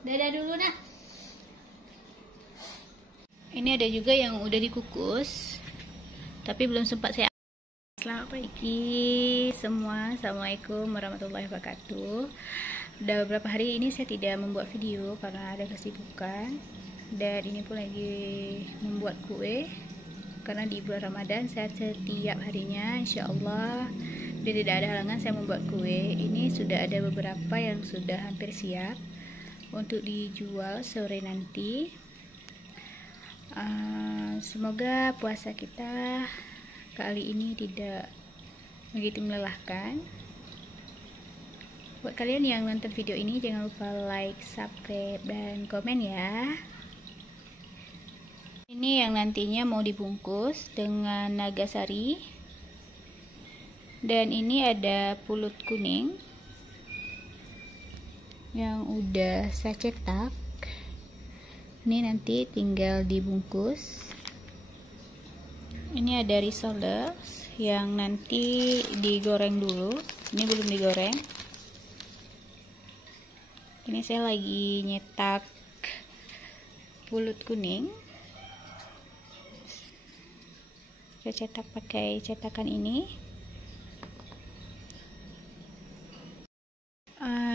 Dadah dulu nah. Ini ada juga yang udah dikukus, tapi belum sempat saya. Selamat pagi semua, assalamualaikum warahmatullahi wabarakatuh. Udah beberapa hari ini saya tidak membuat video karena ada kesibukan, dan ini pun lagi membuat kue karena di bulan Ramadan saya setiap harinya insya Allah tidak ada halangan saya membuat kue. Ini sudah ada beberapa yang sudah hampir siap untuk dijual sore nanti. Semoga puasa kita kali ini tidak begitu melelahkan. Buat kalian yang nonton video ini jangan lupa like, subscribe, dan komen ya. Ini yang nantinya mau dibungkus dengan naga sari, dan ini ada pulut kuning yang udah saya cetak. Ini nanti tinggal dibungkus. Ini ada risole yang nanti digoreng dulu. Ini belum digoreng. Ini saya lagi nyetak pulut kuning. Saya cetak pakai cetakan ini.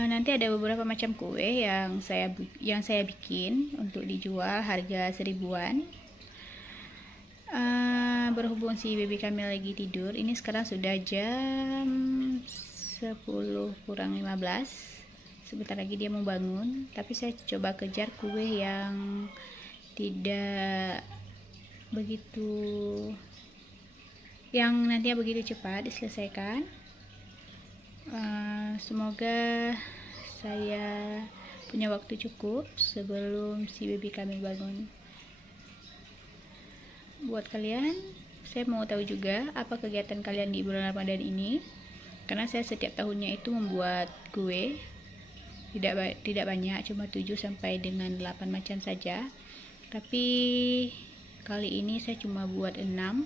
Nanti ada beberapa macam kue yang saya bikin untuk dijual harga 1000-an. Berhubung si baby kami lagi tidur, ini sekarang sudah jam 10 kurang 15. Sebentar lagi dia mau bangun, tapi saya coba kejar kue yang tidak begitu, yang nantinya begitu cepat diselesaikan. Semoga saya punya waktu cukup sebelum si baby kami bangun. Buat kalian, saya mau tahu juga apa kegiatan kalian di bulan Ramadan ini, karena saya setiap tahunnya itu membuat kue tidak banyak, cuma 7 sampai dengan 8 macam saja. Tapi kali ini saya cuma buat 6,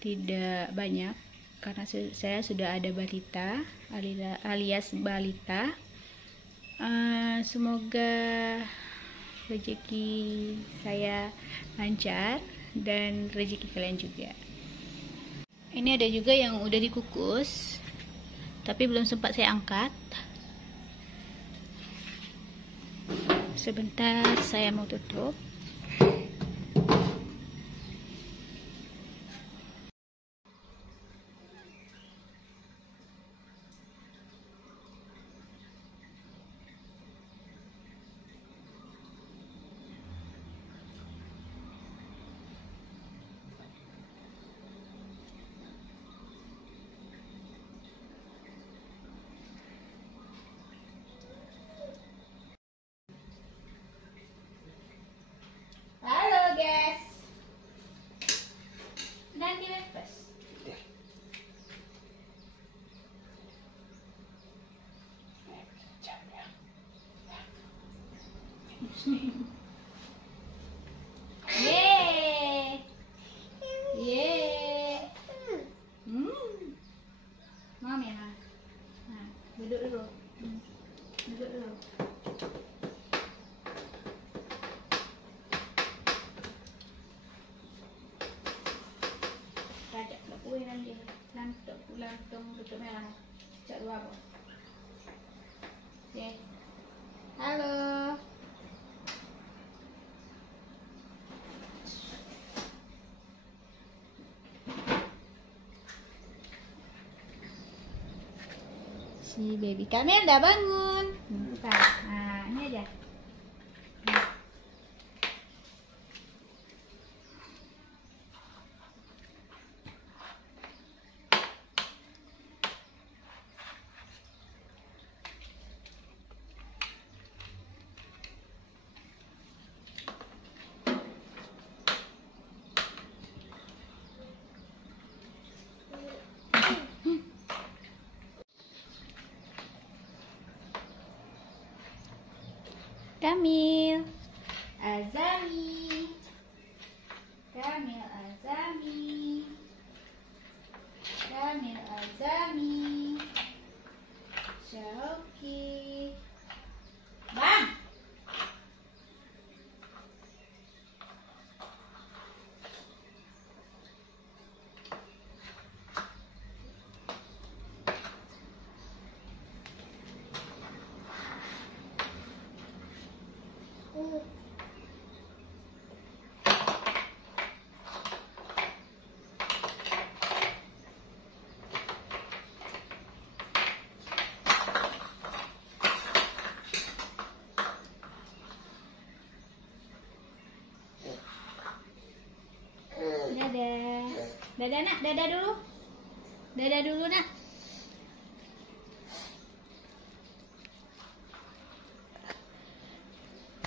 tidak banyak karena saya sudah ada balita alias balita. Semoga rezeki saya lancar dan rezeki kalian juga. Ini ada juga yang udah dikukus tapi belum sempat saya angkat. Sebentar, saya mau tutup. Nanti lepas. Yeay. Yeay. Mami ya. Nah, duduk dulu. Duduk dulu. Kajak ke kue nanti pulang tutup merah. Cak dua apa? Oke. Halo. Si baby kami udah bangun. Nah, ini aja. Kamil Azami, Kamil Azami, Kamil Azami, Syauki, Bang. Dadah nak, dadah dulu. Dadah dulu nak.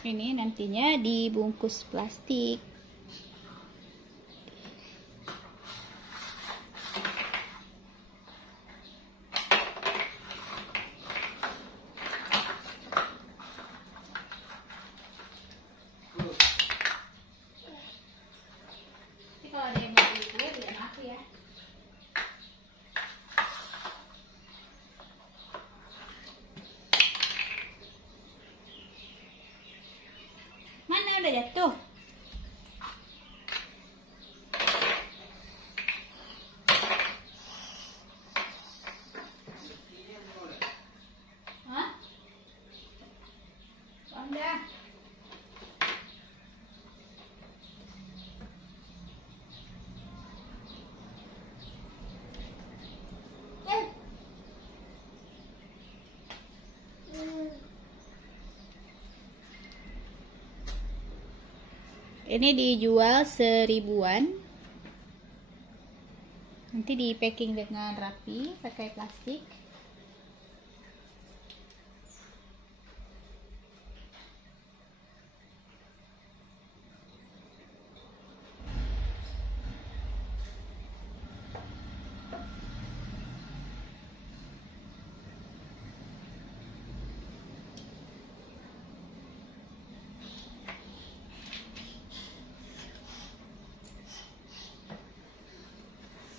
Ini nantinya dibungkus plastik. Kalau ada yang mau beli kue, bilang aku ya. Mana udah jatuh? Hah? Udah. Ini dijual 1000-an. Nanti di packing dengan rapi pakai plastik.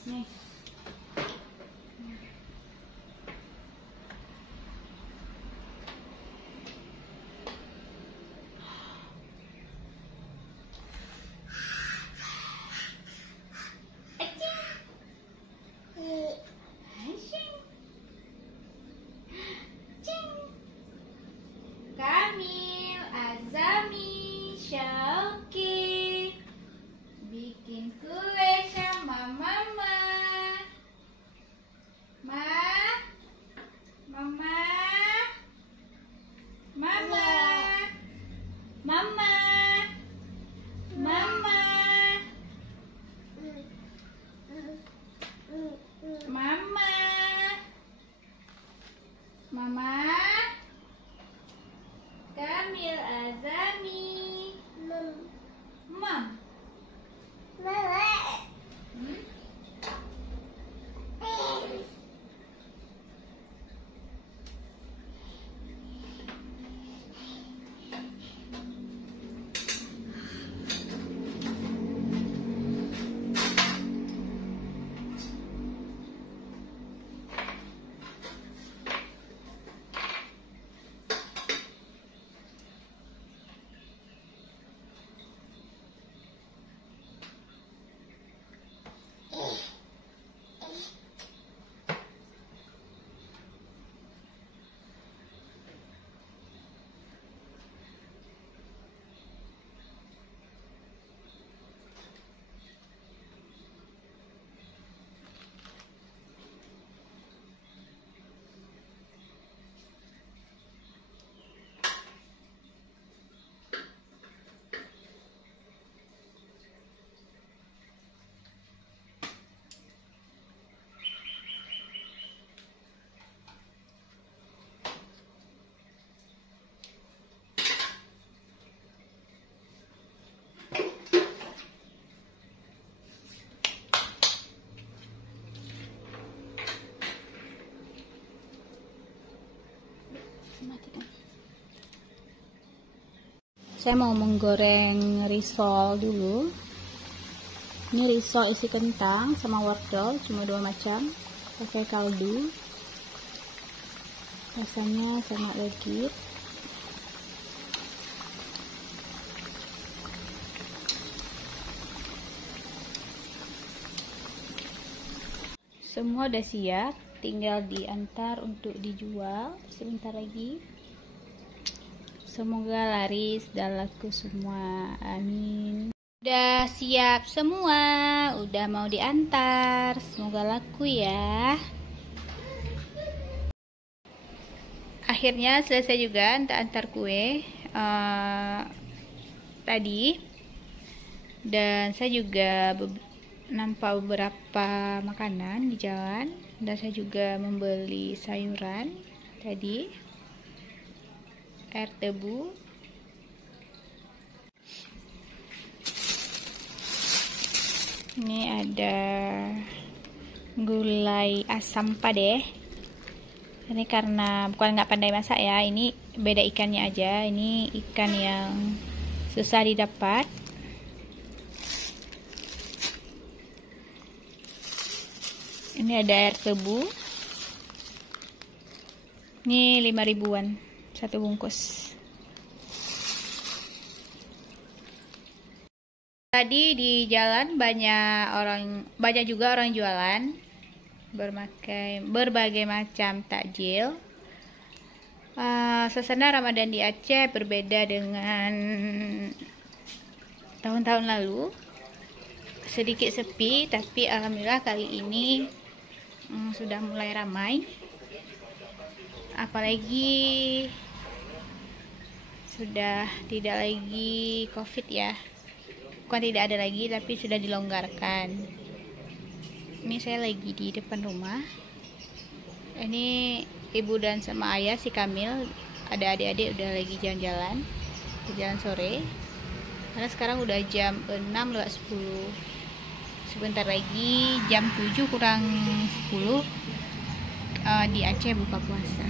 Nih. Kamil, Azami, Syauki bikin kue sama mama. Mama, mama, mama, mama, mama, mama, Kamil, Azami, Mom. Saya mau menggoreng risol dulu. Ini risol isi kentang sama wortel, cuma 2 macam. Pakai kaldu. Rasanya sangat legit. Semua udah siap, tinggal diantar untuk dijual sebentar lagi. Semoga laris dan laku semua, amin. Udah siap semua, udah mau diantar, semoga laku ya. Akhirnya selesai juga untuk antar kue tadi. Dan saya juga nampak beberapa makanan di jalan, dan saya juga membeli sayuran tadi, air tebu, ini ada gulai asam padeh. Ini karena bukan nggak pandai masak ya, ini beda ikannya aja, ini ikan yang susah didapat. Ini ada air tebu, ini 5 ribuan satu bungkus. Tadi di jalan banyak juga orang jualan berbagai macam takjil. Suasana Ramadan di Aceh berbeda dengan tahun-tahun lalu, sedikit sepi, tapi alhamdulillah kali ini sudah mulai ramai. Apalagi sudah tidak lagi COVID ya, bukan tidak ada lagi, tapi sudah dilonggarkan. Ini saya lagi di depan rumah. Ini ibu dan sama ayah si Kamil, ada adik-adik udah lagi jalan-jalan di jalan sore, karena sekarang udah jam 6:10. Sebentar lagi jam 7 kurang 10 di Aceh buka puasa.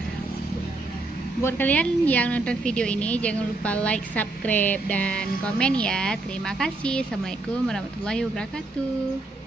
Buat kalian yang nonton video ini, jangan lupa like, subscribe, dan komen ya. Terima kasih. Assalamualaikum warahmatullahi wabarakatuh.